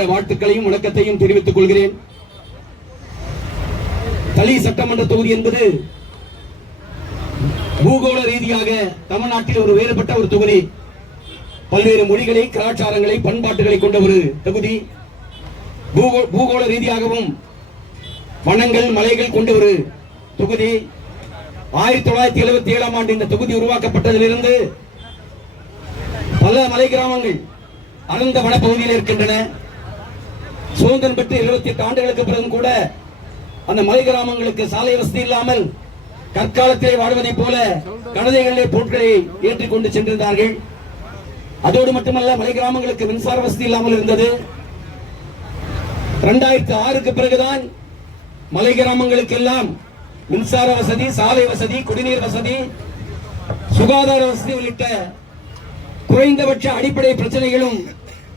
வாழ்த்துக்களையும் வணக்கத்தையும் தெரிவித்துக் கொள்கிறேன். தளி சட்டமன்ற தொகுதி என்பது பூகோள ரீதியாக தமிழ்நாட்டில் ஒரு வேறுபட்ட ஒரு தொகுதி. பல்வேறு மொழிகளை, கலாச்சாரங்களை, பண்பாட்டுகளை கொண்ட ஒரு தொகுதி. பூகோள ரீதியாகவும் வனங்கள், மலைகள் கொண்ட ஒரு தொகுதி. 1977ஆம் ஆண்டு இந்த தொகுதி உருவாக்கப்பட்டதிலிருந்து பல மலை கிராமங்கள் அடர்ந்த வனப்பகுதியில் இருக்கின்றன. சுதந்திரம் பெற்று 78 ஆண்டுகளுக்கு பிறகும் கூட அந்த மலை கிராமங்களுக்கு சாலை வசதி இல்லாமல் கற்காலத்திலே வாழ்வதைப் போல கழுதைகளிலே பொருட்களை ஏற்றிக் கொண்டு சென்றிருந்தார்கள். அதோடு மட்டுமல்ல, மலை கிராமங்களுக்கு மின்சார வசதி இல்லாமல் இருந்தது. 2006க்கு பிறகுதான் மலை கிராமங்களுக்கு எல்லாம் மின்சார வசதி, சாலை வசதி, குடிநீர் வசதி, சுகாதார வசதி உள்ளிட்ட குறைந்தபட்ச அடிப்படை பிரச்சனைகளும்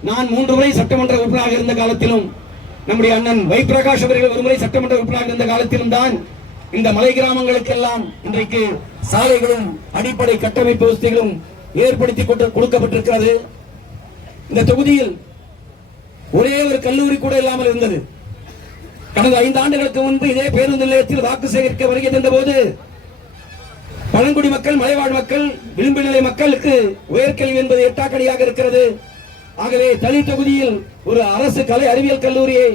நான் 3 முறை சட்டமன்ற உறுப்பினராக இருந்த காலத்திலும், நம்முடைய அண்ணன் வை பிரகாஷ் அவர்கள் ஒரு முறை சட்டமன்ற உறுப்பினராக இருந்த காலத்திலும் தான் இந்த மலை கிராமங்களுக்கெல்லாம் இன்றைக்கு சாலைகளும் அடிப்படை கட்டமைப்பு வசதிகளும் ஏற்படுத்தி கொடுக்கப்பட்டிருக்கிறது. இந்த தொகுதியில் ஒரே ஒரு கல்லூரி கூட இல்லாமல் இருந்தது. கடந்த 5 ஆண்டுகளுக்கு முன்பு இதே பேருந்து நிலையத்தில் வாக்கு சேகரிக்க வருகை தந்த போது பழங்குடி மக்கள், மலைவாழ் மக்கள், விளிம்பு நிலை மக்களுக்கு உயர்கல்வி என்பது எட்டாக்கடியாக இருக்கிறது. ஆகவே தளி தொகுதியில் ஒரு அரசு கலை அறிவியல் கல்லூரியை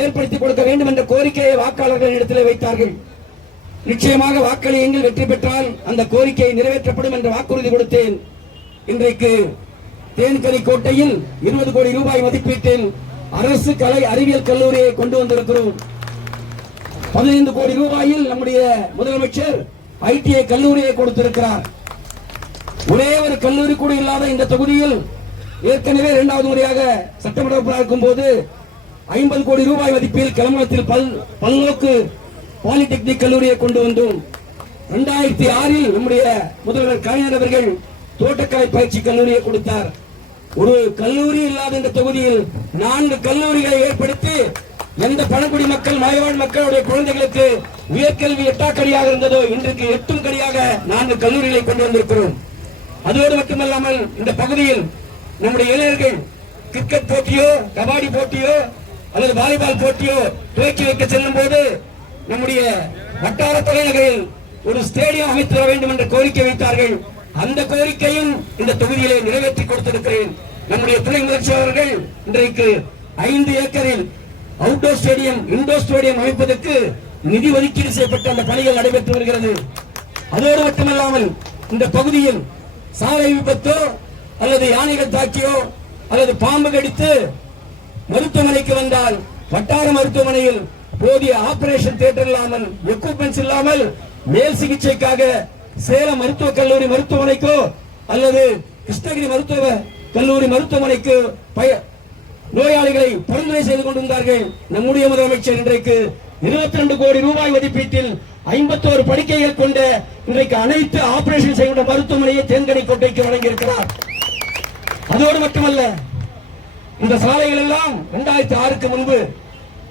ஏற்படுத்தி கொடுக்க வேண்டும் என்ற கோரிக்கையை வாக்காளர்கள் இடத்திலே வைத்தார்கள். நிச்சயமாக வாக்களியுங்கள், வெற்றி பெற்றால் அந்த கோரிக்கை நிறைவேற்றப்படும் என்ற வாக்குறுதி கொடுத்தேன். இன்றைக்கு தேன்கனி கோட்டையில் 20 கோடி ரூபாய் மதிப்பீட்டில் அரசு கலை அறிவியல் கல்லூரியை கொண்டு வந்திருக்கிறோம். 15 கோடி ரூபாயில் நம்முடைய முதலமைச்சர் ஐடிஐ கல்லூரியை கொடுத்திருக்கிறார். ஒரே ஒரு கல்லூரி கூட இல்லாத இந்த தொகுதியில் ஏற்கனவே 2வது முறையாக சட்டமன்ற உறுப்பினராக இருக்கும் போது 50 கோடி ரூபாய் மதிப்பில் கிளம்பலத்தில் பல்நோக்கு பாலிடெக்னிக் கல்லூரியை கொண்டு வந்தோம். 2006இல் நம்முடைய முதல்வர் கலைஞர் அவர்கள் தோட்டக்கலை பயிற்சி கல்லூரியை கொடுத்தார். ஒரு கல்லூரி இல்லாத இந்த தொகுதியில் 4 கல்லூரிகளை ஏற்படுத்தி எந்த பழங்குடி மக்கள், மலைவாழ் மக்களுடைய குழந்தைகளுக்கு உயர்கல்வி எட்டாக்கடியாக இருந்ததோ இன்றைக்கு 8 கடியாக 4 கல்லூரிகளை கொண்டு வந்திருக்கிறோம். அதோடு மட்டுமல்லாமல் இந்த பகுதியில் நம்முடைய இளைஞர்கள் கிரிக்கெட் போட்டியோ, கபாடி போட்டியோ அல்லது வாலிபால் போட்டியோ துவக்கி வைக்க செல்லும் போது நம்முடைய வட்டார தலைநகரில் ஒரு ஸ்டேடியம் அமைத்து தர வேண்டும் என்ற கோரிக்கை வைத்தார்கள். அந்த கோரிக்கையும் இந்த தொகுதியிலே நிறைவேற்றி கொடுத்திருக்கிறேன். நம்முடைய துணை முதலமைச்சர் அவர்கள் இன்றைக்கு 5 ஏக்கரில் அவுட்டோர் ஸ்டேடியம், இண்டோர் ஸ்டேடியம் அமைப்பதற்கு நிதி ஒதுக்கீடு செய்யப்பட்ட அந்த பணிகள் நடைபெற்று வருகிறது. அதோடு மட்டுமல்லாமல் இந்த பகுதியில் சாலை விபத்தோ அல்லது யானைகள் தாக்கியோ அல்லது பாம்பு கடித்து மருத்துவமனைக்கு வந்தால் வட்டார மருத்துவமனையில் போதிய ஆபரேஷன் தியேட்டர் இல்லாமல், எக்யூப்மெண்ட்ஸ் இல்லாமல் மேல் சிகிச்சைக்காக சேலம் மருத்துவக் கல்லூரி மருத்துவமனைக்கோ அல்லது கிருஷ்ணகிரி மருத்துவ கல்லூரி மருத்துவமனைக்கு நோயாளிகளை பரிந்துரை செய்து கொண்டிருந்தார்கள். நம்முடைய முதலமைச்சர் இன்றைக்கு 22 கோடி ரூபாய் மதிப்பீட்டில் 51 படுக்கைகள் கொண்ட இன்றைக்கு அனைத்து ஆபரேஷன் செய்கின்ற மருத்துவமனையை தேன்கனி கோட்டைக்கு வழங்கியிருக்கிறார். அதோடு மட்டுமல்ல, இந்த சாலைகள் எல்லாம் 2006க்கு முன்பு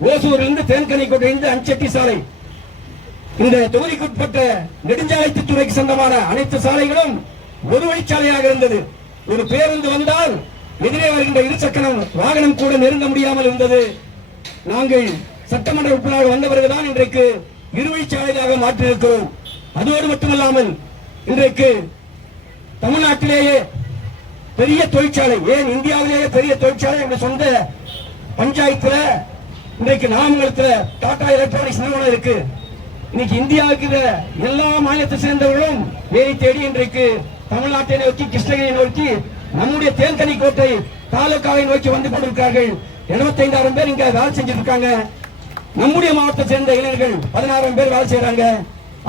ஓசூரிலிருந்து தேன்கனி கோட்டையிலிருந்து அஞ்சட்டி சாலை, இந்த தொகுதிக்குட்பட்ட நெடுஞ்சாலைத்துறைக்கு சொந்தமான அனைத்து சாலைகளும் ஒரு வழிச்சாலையாக இருந்தது. ஒரு பேருந்து வந்தால் எதிரே வருகின்ற இருசக்கரம் வாகனம் கூட நெருங்க முடியாமல் இருந்தது. நாங்கள் சட்டமன்ற உறுப்பினராக வந்த பிறகுதான் இன்றைக்கு இருவழிச்சாலையாக மாற்றியிருக்கிறோம். அதோடு மட்டுமல்லாமல் இன்றைக்கு தமிழ்நாட்டிலேயே பெரிய தொழிற்சாலை, ஏன் இந்தியாவிலேயே பெரிய தொழிற்சாலை என்ற சொந்த பஞ்சாயத்துல இன்றைக்கு நாமங்கலத்தில் டாடா எலக்ட்ரானிக்ஸ் நிறுவனம் இருக்கு. இன்னைக்கு இந்தியாவுக்கு எல்லா மாநிலத்தை சேர்ந்தவர்களும் ஏறி தேடி இன்றைக்கு தமிழ்நாட்டை நோக்கி, கிருஷ்ணகிரியை நோக்கி, நம்முடைய தேன்கனி கோட்டை தாலுகாவை நோக்கி வந்து கொண்டிருக்கிறார்கள். 75,000 பேர் இங்க வேலை செஞ்சிட்டு இருக்காங்க. நம்முடைய மாவட்டத்தை சேர்ந்த இளைஞர்கள் 16,000 பேர் வேலை செய்யறாங்க.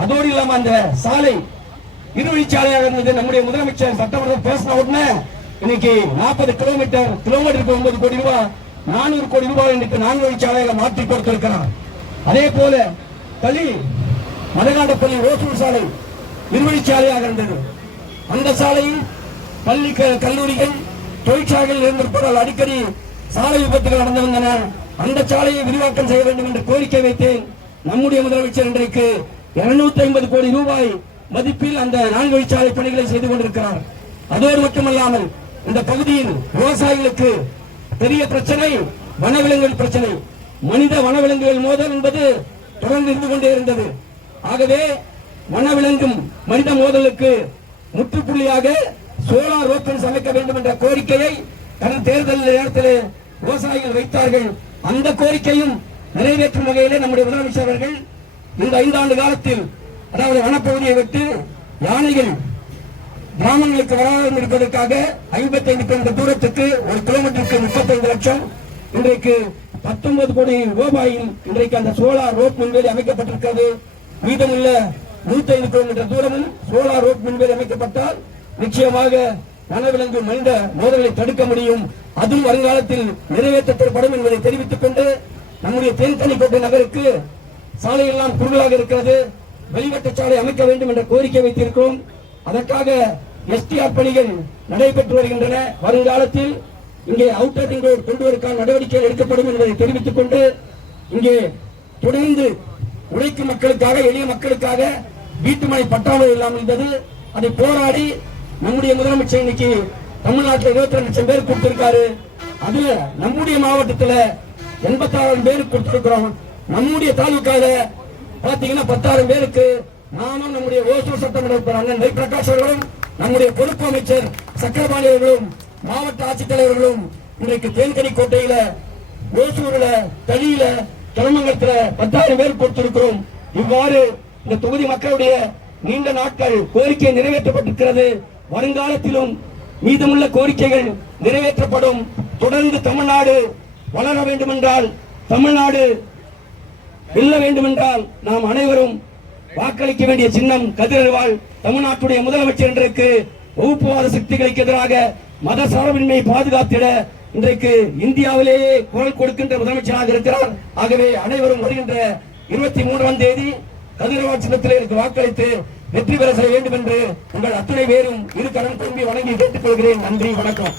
அதோடு இல்லாம அந்த சாலை இருவழிச்சாலையாக இருந்தது. நம்முடைய முதலமைச்சர் சட்டமன்றத்தில் பேசின உடனே இன்னைக்கு 40 கிலோமீட்டருக்கு 9 கோடி ரூபாய், 400 கோடி ரூபாய் இன்றைக்கு 4 வழிச்சாலைகளை மாற்றி கொடுத்திருக்கிறார். அதே போல தளி மதகாண்டப்பள்ளி ஓசூர் சாலை இருவழிச்சாலையாக இருந்தது. அந்த சாலையில் பள்ளி, கல்லூரிகள், தொழிற்சாலைகள் இருந்திருப்பதால் அடிக்கடி சாலை விபத்துகள் நடந்து வந்தன. அந்த சாலையை விரிவாக்கம் செய்ய வேண்டும் என்ற கோரிக்கை வைத்தேன். நம்முடைய முதலமைச்சர் இன்றைக்கு 250 கோடி ரூபாய் மதிப்பில் அந்த 4 வழிச்சாலை பணிகளை செய்து கொண்டிருக்கிறார். அதோடு மட்டுமல்லாமல் இந்த பகுதியில் விவசாயிகளுக்கு பெரிய பிரச்சனை வனவிலங்குகள் பிரச்சனை. மனித வனவிலங்குகள் மோதல் என்பது தொடர்ந்து இருந்து கொண்டே இருந்தது. ஆகவே வனவிலங்கும் மனித மோதலுக்கு முற்றுப்புள்ளியாக சோலார் ரோப் அமைக்க வேண்டும் என்ற கோரிக்கையை கடந்த தேர்தல் நேரத்தில் விவசாயிகள் வைத்தார்கள். அந்த கோரிக்கையும் நிறைவேற்றும் வகையிலே நம்முடைய முதலமைச்சர் அவர்கள் இந்த 5 ஆண்டு காலத்தில், அதாவது வனப்பகுதியை விட்டு யானைகள் கிராமங்களுக்கு வராமல் இருப்பதற்காக 55 கிலோமீட்டர் தூரத்துக்கு 1 கிலோமீட்டருக்கு 35 லட்சம், இன்றைக்கு 19 கோடி ரூபாயில் இன்றைக்கு அந்த சோலார் ரோப் மின்வேலி அமைக்கப்பட்டிருக்கிறது. மீதமுள்ள 105 கிலோமீட்டர் தூரமும் சோலார் ரோப் மின்வேலி அமைக்கப்பட்டால் நிச்சயமாக வனவிலங்கு மனித மோதலை தடுக்க முடியும். அதுவும் வருங்காலத்தில் நிறைவேற்றப்படும் என்பதை தெரிவித்துக் கொண்டு, நம்முடைய தேன்கனிக்கோட்டை நகருக்கு சாலையெல்லாம் குறுகலாக இருக்கிறது, வெளிவட்ட சாலை அமைக்க வேண்டும் என்ற கோரிக்கை வைத்திருக்கிறோம். அதற்காக எஸ்டிஆர் பணிகள் நடைபெற்று வருகின்றன. வருங்காலத்தில் இங்கே அவுட்டர் ரிங் ரோடு கொண்டு வருவதற்கான நடவடிக்கைகள் எடுக்கப்படும் என்பதை தெரிவித்துக் கொண்டு, இங்கே தொடர்ந்து உழைக்கும் மக்களுக்காக, எளிய மக்களுக்காக வீட்டுமனை பட்டாளர் இல்லாமல் இருந்தது. அதை போராடி நம்முடைய முதலமைச்சர் இன்னைக்கு தமிழ்நாட்டில் 22 லட்சம் பேர் கொடுத்திருக்காரு. அதுல நம்முடைய மாவட்டத்தில் 86,000 பேருக்கு கொடுத்திருக்கிறோம். நம்முடைய தாலுக்கால பாத்தீங்கன்னா 10,000 பேருக்கு. நானும் நம்முடைய ஓசூர் சட்டமன்ற அண்ணன் வை பிரகாஷ் அவர்களும், நம்முடைய பொறுப்பு அமைச்சர் சக்கரபாணி அவர்களும், மாவட்ட ஆட்சித்தலைவர்களும் இன்றைக்கு தேன்கனிக்கோட்டையில, ஓசூர்ல, தளியில, கிளமங்கலத்துல 10,000 பேர் கொடுத்திருக்கிறோம். இவ்வாறு இந்த தொகுதி மக்களுடைய நீண்ட நாட்கள் கோரிக்கை நிறைவேற்றப்பட்டிருக்கிறது. வருங்காலத்திலும் மீதமுள்ள கோரிக்கைகள் நிறைவேற்றப்படும். தொடர்ந்து தமிழ்நாடு வளர வேண்டும் என்றால், தமிழ்நாடு வெல்ல வேண்டும் என்றால், நாம் அனைவரும் வாக்களிக்க வேண்டிய சின்னம் கதிரவாள். தமிழ்நாட்டுடைய முதலமைச்சர் இன்றைக்கு வகுப்புவாத சக்திகளுக்கு எதிராக மத சார்பின்மையை பாதுகாத்திட இன்றைக்கு இந்தியாவிலேயே குரல் கொடுக்கின்ற முதலமைச்சராக இருக்கிறார். ஆகவே அனைவரும் வருகின்ற 23ஆம் தேதி கதிரவாள் சின்னத்திலே வாக்களித்து வெற்றி பெற செய்ய வேண்டும் என்று உங்கள் அத்துணை பேரும் இரு கடன் திரும்பி வணங்கி கேட்டுக் கொள்கிறேன். நன்றி, வணக்கம்.